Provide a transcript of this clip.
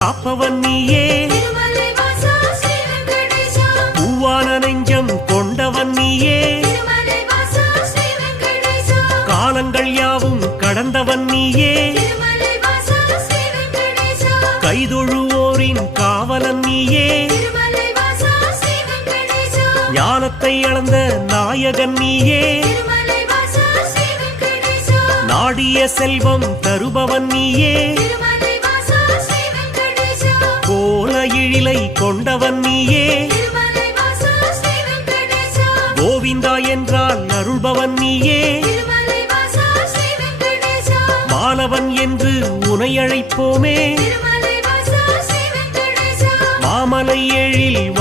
காப்பவன் நீயே பூவான நெஞ்சம் கொண்டவன் நீயே காலங்கள் யாவும் கடந்தவன் கைதொழுவோரின் காவலன் ஞானத்தை அளந்த நாயகன்னியே. நாடிய செல்வம் தருபவன் கொண்டவன் நீயே. கோவிந்தா என்றால் அருள்பவன் நீயே. மாலவன் என்று உனை அழைப்போமே. திருமலை வாசா ஸ்ரீ வெங்கடேசா. மாமலை எழில்